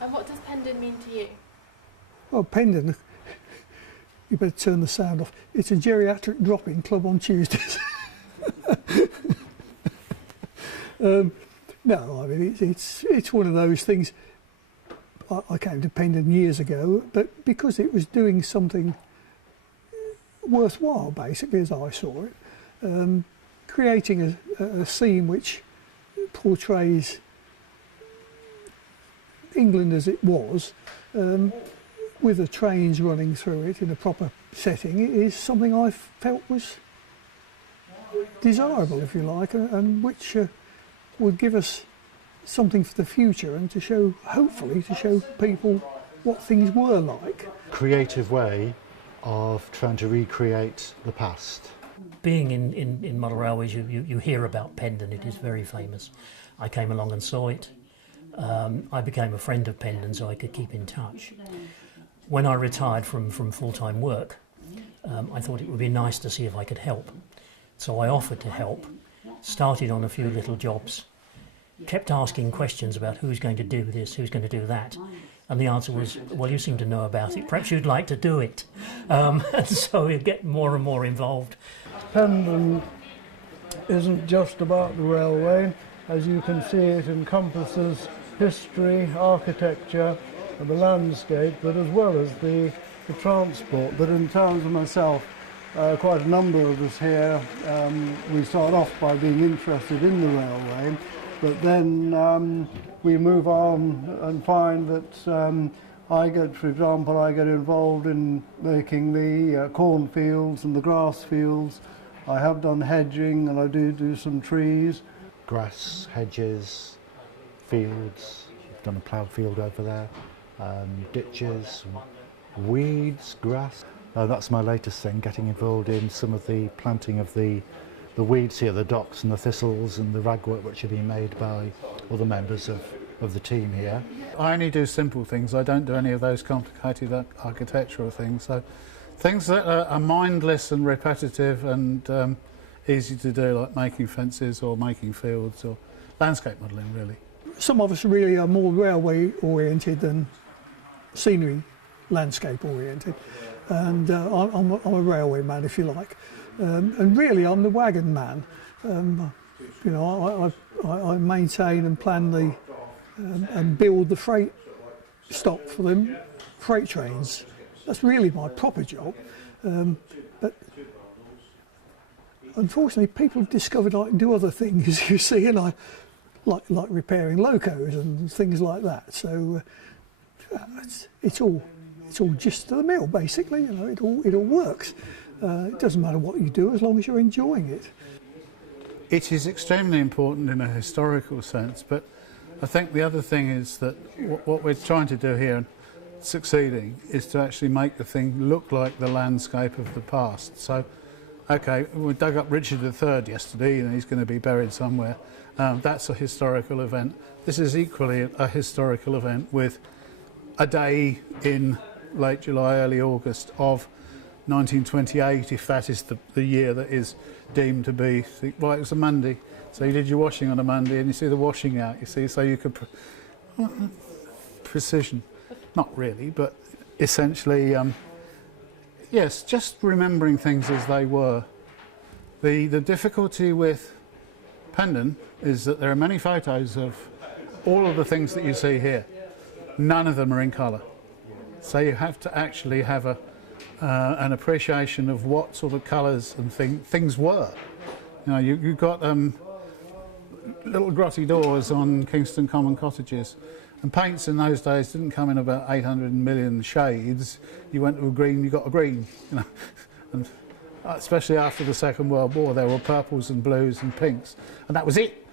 And what does Pendon mean to you? Well, Pendon, you better turn the sound off. It's a geriatric drop-in club on Tuesdays. No, I mean, it's one of those things. I came to Pendon years ago, but because it was doing something worthwhile, basically, as I saw it, creating a scene which portrays England as it was, with the trains running through it in a proper setting, it is something I felt was desirable, if you like, and which would give us something for the future and to show, hopefully, to show people what things were like. Creative way of trying to recreate the past. Being in model railways, you hear about Pendon. It is very famous. I came along and saw it. I became a friend of Pendon so I could keep in touch. When I retired from full-time work, I thought it would be nice to see if I could help. So I offered to help, started on a few little jobs, kept asking questions about who's going to do this, who's going to do that. And the answer was, well, you seem to know about it, perhaps you'd like to do it. And so you get more and more involved. Pendon isn't just about the railway. As you can see, it encompasses history, architecture and the landscape, but as well as the transport. But in terms of myself, quite a number of us here, we start off by being interested in the railway, but then we move on and find that for example, I get involved in making the cornfields and the grass fields. I have done hedging and I do some trees. Grass, hedges, fields, I've done a ploughed field over there, ditches, weeds, grass. That's my latest thing, getting involved in some of the planting of the weeds here, the docks and the thistles and the ragwort which are being made by other members of the team here. I only do simple things, I don't do any of those complicated architectural things. So things that are mindless and repetitive and easy to do, like making fences or making fields or landscape modelling, really. Some of us really are more railway oriented than scenery landscape oriented, and I'm a railway man, if you like, and really I'm the wagon man. You know, I maintain and plan and build the freight stock for them freight trains. That's really my proper job, but unfortunately people have discovered I can do other things, you see, and I like repairing locos and things like that. So it's all just to the mill, basically. You know, it all works. It doesn't matter what you do as long as you're enjoying it. It is extremely important in a historical sense, but I think the other thing is that what we're trying to do here, and succeeding, is to actually make the thing look like the landscape of the past. So, okay, we dug up Richard III yesterday, and he's going to be buried somewhere. That's a historical event. This is equally a historical event with a day in late July, early August of 1928, if that is the year that is deemed to be, well, it was a Monday, so you did your washing on a Monday and you see the washing out, you see, so you could, precision, not really, but essentially, yes, just remembering things as they were. The difficulty with Pendon is that there are many photos of all of the things that you see here. None of them are in colour. So you have to actually have an appreciation of what sort of colours and things were. You know, you've got little grotty doors on Kingston Common cottages, and paints in those days didn't come in about 800 million shades. You went to a green, you got a green. You know, and especially after the Second World War, there were purples and blues and pinks, and that was it.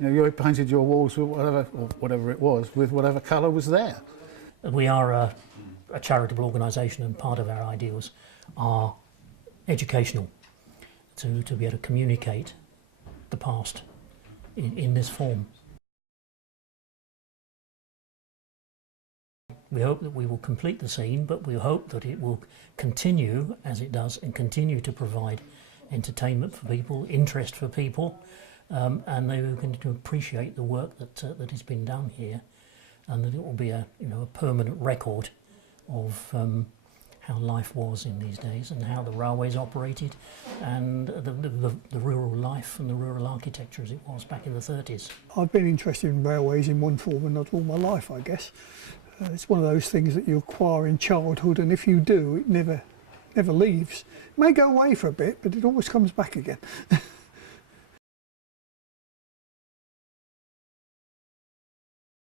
You know, you painted your walls with whatever it was, with whatever colour was there. We are a charitable organisation, and part of our ideals are educational, to be able to communicate the past in this form. We hope that we will complete the scene, but we hope that it will continue as it does and continue to provide entertainment for people, interest for people, and they will continue to appreciate the work that has been done here, and that it will be a a permanent record of how life was in these days and how the railways operated, and the rural life and the rural architecture as it was back in the 30s. I've been interested in railways in one form or another all my life, I guess. It's one of those things that you acquire in childhood, and if you do, it never leaves. It may go away for a bit, but it always comes back again.